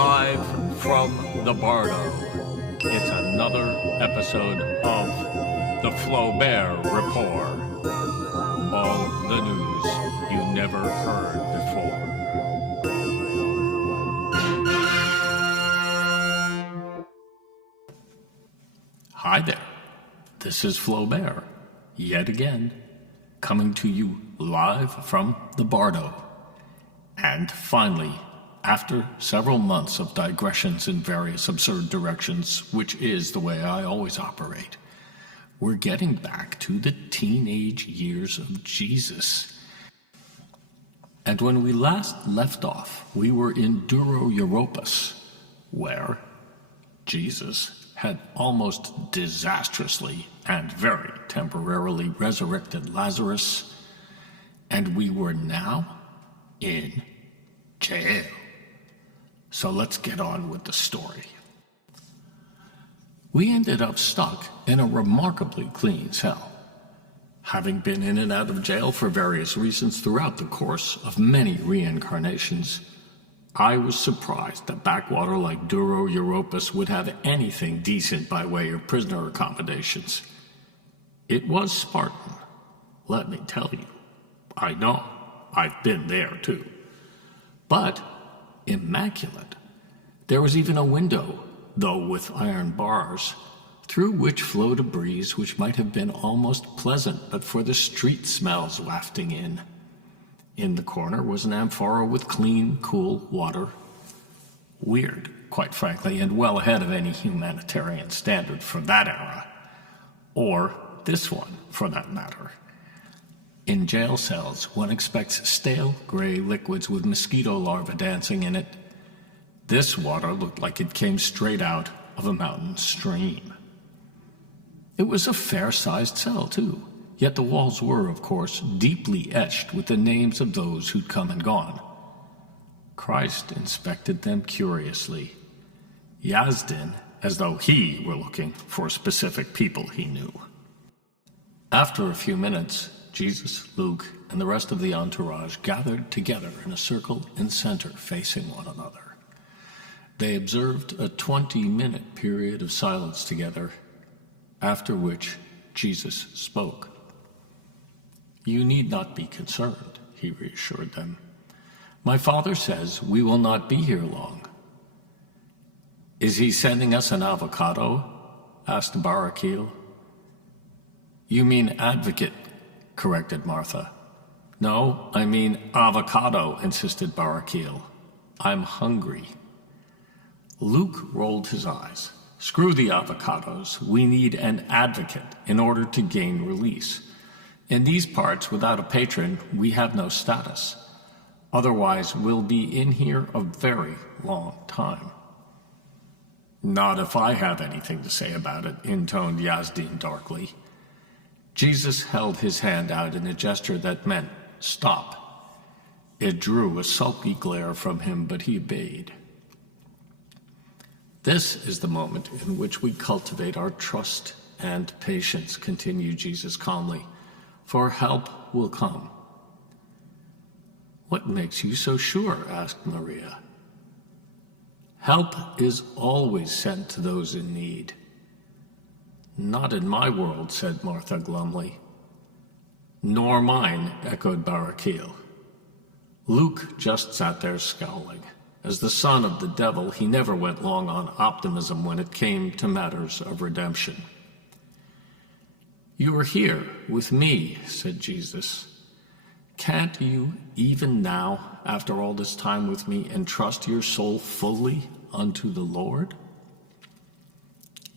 live from the Bardo. It's another episode of the Flaubert Report. All the news you never heard before. Hi there, this is Flaubert, yet again, coming to you live from the Bardo. And finally, after several months of digressions in various absurd directions, which is the way I always operate, we're getting back to the teenage years of Jesus. And when we last left off, we were in Duro-Europas, where Jesus had almost disastrously and very temporarily resurrected Lazarus, and we were now in jail. So let's get on with the story. We ended up stuck in a remarkably clean cell. Having been in and out of jail for various reasons throughout the course of many reincarnations, I was surprised that backwater like Duro-Europas would have anything decent by way of prisoner accommodations. It was Spartan, let me tell you. I know, I've been there too. But immaculate. There was even a window, though with iron bars, through which flowed a breeze which might have been almost pleasant but for the street smells wafting in. In the corner was an amphora with clean, cool water. Weird, quite frankly, and well ahead of any humanitarian standard for that era. Or this one, for that matter. In jail cells, one expects stale, gray liquids with mosquito larvae dancing in it. This water looked like it came straight out of a mountain stream. It was a fair-sized cell, too, yet the walls were, of course, deeply etched with the names of those who'd come and gone. Christ inspected them curiously. Yazdin, as though he were looking for specific people he knew. After a few minutes, Jesus, Luke, and the rest of the entourage gathered together in a circle in center facing one another. They observed a 20-minute period of silence together, after which Jesus spoke. "You need not be concerned," he reassured them. "My Father says we will not be here long." "Is he sending us an avocado?" asked Barakil. "You mean advocate," corrected Martha. "No, I mean avocado," insisted Barakil. "I'm hungry." Luke rolled his eyes. "Screw the avocados. We need an advocate in order to gain release. In these parts, without a patron, we have no status. Otherwise, we'll be in here a very long time." "Not if I have anything to say about it," intoned Yazdin darkly. Jesus held his hand out in a gesture that meant, "Stop." It drew a sulky glare from him, but he obeyed. "This is the moment in which we cultivate our trust and patience," continued Jesus calmly, "for help will come." "What makes you so sure?" asked Maria. "Help is always sent to those in need." "Not in my world," said Martha glumly. "Nor mine," echoed Barakil. Luke just sat there scowling. As the son of the devil, he never went long on optimism when it came to matters of redemption. "You are here with me," said Jesus. "Can't you, even now, after all this time with me, entrust your soul fully unto the Lord?"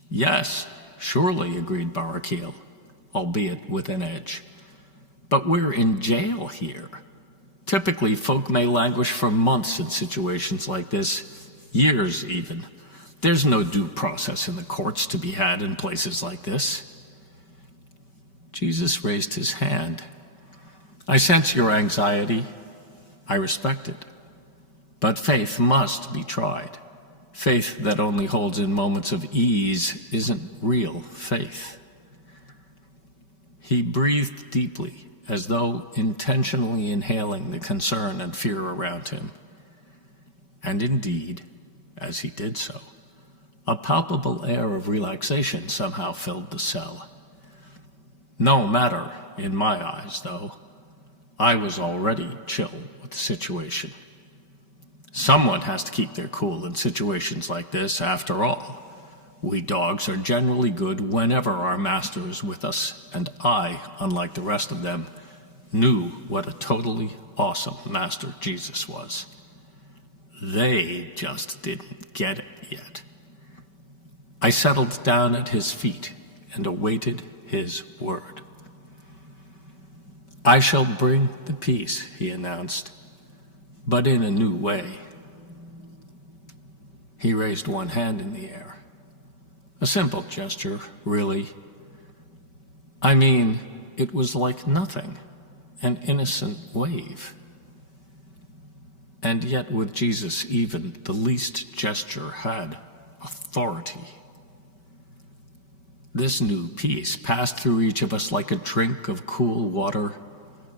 "Yes, surely," agreed Barakil, albeit with an edge. "But we're in jail here. Typically, folk may languish for months in situations like this, years even. There's no due process in the courts to be had in places like this." Jesus raised his hand. "I sense your anxiety. I respect it. But faith must be tried. Faith that only holds in moments of ease isn't real faith." He breathed deeply, as though intentionally inhaling the concern and fear around him. And indeed, as he did so. A palpable air of relaxation somehow filled the cell. No matter, in my eyes, though, I was already chill with the situation. Someone has to keep their cool in situations like this, after all. We dogs are generally good whenever our master is with us, and I, unlike the rest of them, knew what a totally awesome master Jesus was. They just didn't get it yet. I settled down at his feet and awaited his word. "I shall bring the peace," he announced, "but in a new way." He raised one hand in the air. A simple gesture, really. I mean, it was like nothing, an innocent wave. And yet with Jesus, even the least gesture had authority. This new peace passed through each of us like a drink of cool water,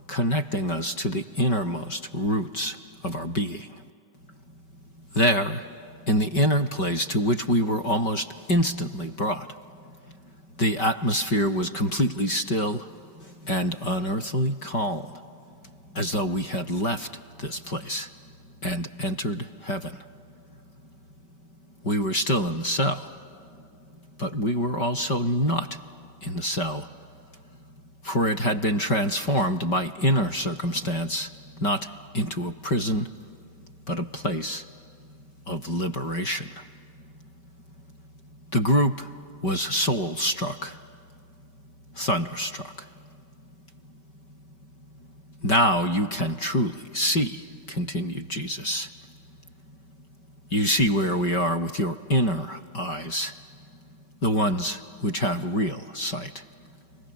connecting us to the innermost roots of our being. There, in the inner place to which we were almost instantly brought, the atmosphere was completely still and unearthly calm, as though we had left this place and entered heaven. We were still in the cell, but we were also not in the cell, for it had been transformed by inner circumstance, not into a prison, but a place of liberation. The group was soul-struck, thunderstruck. "Now you can truly see," continued Jesus. "You see where we are with your inner eyes, the ones which have real sight.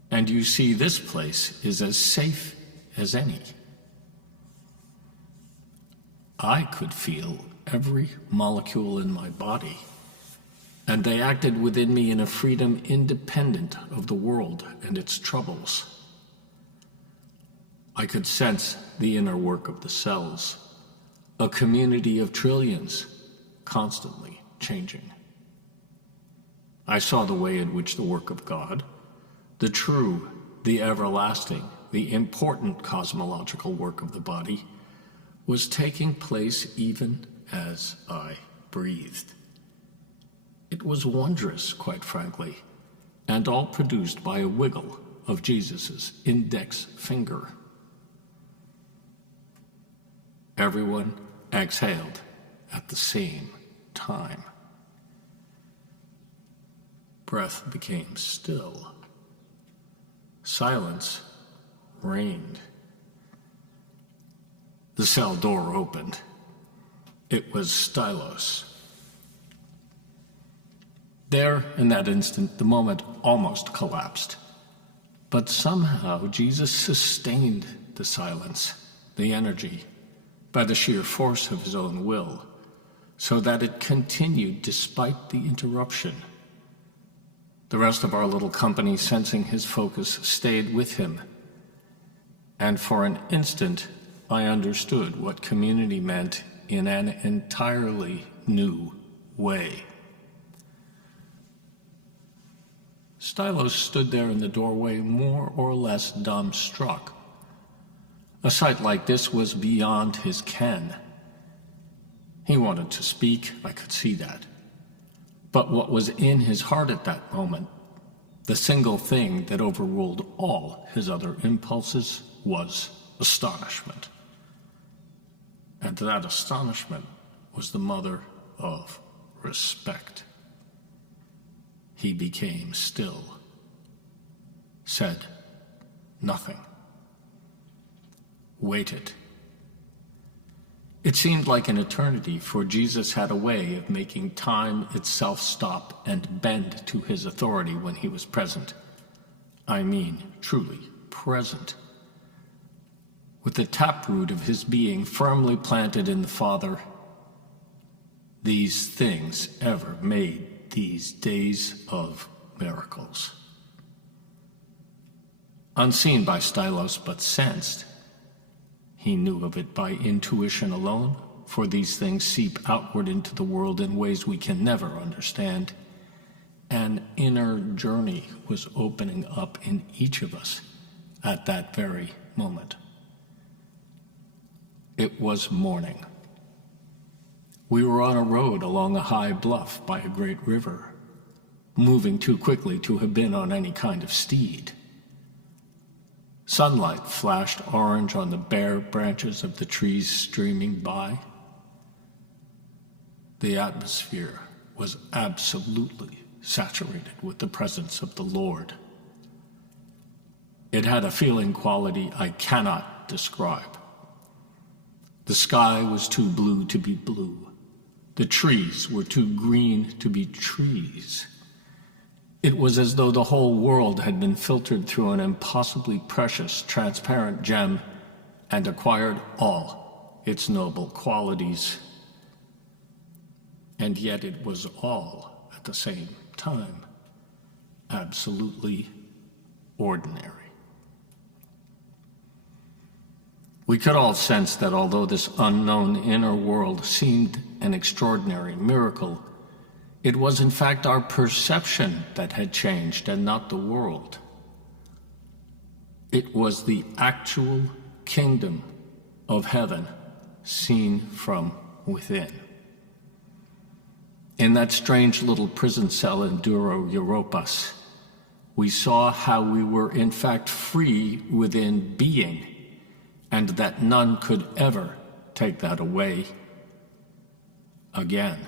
And you see this place is as safe as any." I could feel every molecule in my body, and they acted within me in a freedom independent of the world and its troubles. I could sense the inner work of the cells, a community of trillions, constantly changing. I saw the way in which the work of God, the true, the everlasting, the important cosmological work of the body, was taking place even as I breathed. It was wondrous, quite frankly, and all produced by a wiggle of Jesus's index finger. Everyone exhaled at the same time. Breath became still. Silence reigned. The cell door opened. It was Stylos. There, in that instant, the moment almost collapsed. But somehow Jesus sustained the silence, the energy, by the sheer force of his own will, so that it continued despite the interruption. The rest of our little company, sensing his focus, stayed with him. And for an instant, I understood what community meant in an entirely new way. Stylos stood there in the doorway, more or less dumbstruck. A sight like this was beyond his ken. He wanted to speak, I could see that. But what was in his heart at that moment, the single thing that overruled all his other impulses, was astonishment. And that astonishment was the mother of respect. He became still, said nothing, waited. It seemed like an eternity, for Jesus had a way of making time itself stop and bend to his authority when he was present. I mean, truly present. With the taproot of his being firmly planted in the Father, these things ever made these days of miracles. Unseen by Stylos, but sensed, he knew of it by intuition alone for these things seep outward into the world in ways we can never understand. An inner journey was opening up in each of us at that very moment. It was morning. We were on a road along a high bluff by a great river, moving too quickly to have been on any kind of steed. Sunlight flashed orange on the bare branches of the trees streaming by. The atmosphere was absolutely saturated with the presence of the Lord. It had a feeling quality I cannot describe. The sky was too blue to be blue. The trees were too green to be trees. It was as though the whole world had been filtered through an impossibly precious, transparent gem and acquired all its noble qualities. And yet it was all, at the same time, absolutely ordinary. We could all sense that although this unknown inner world seemed an extraordinary miracle, it was in fact our perception that had changed and not the world. It was the actual kingdom of heaven seen from within. In that strange little prison cell in Duro-Europas, we saw how we were in fact free within being, and that none could ever take that away again.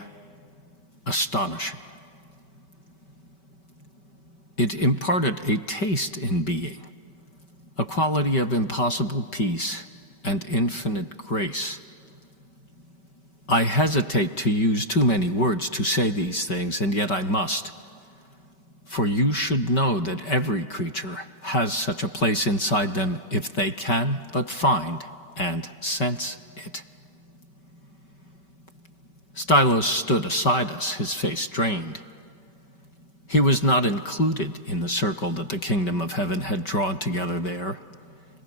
Astonishing. It imparted a taste in being, a quality of impossible peace and infinite grace. I hesitate to use too many words to say these things, and yet I must. For you should know that every creature has such a place inside them if they can but find and sense it. Stylos stood aside us, his face drained. He was not included in the circle that the kingdom of heaven had drawn together there,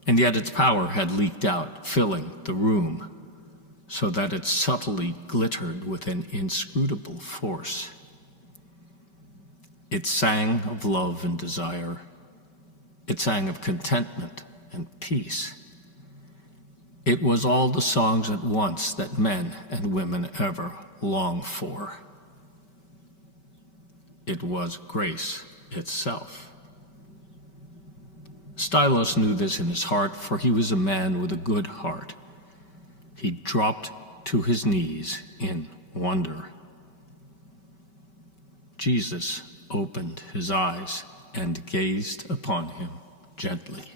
and yet its power had leaked out, filling the room, so that it subtly glittered with an inscrutable force. It sang of love and desire. It sang of contentment and peace. It was all the songs at once that men and women ever long for. It was grace itself. Stylos knew this in his heart, for he was a man with a good heart. He dropped to his knees in wonder. Jesus opened his eyes and gazed upon him gently.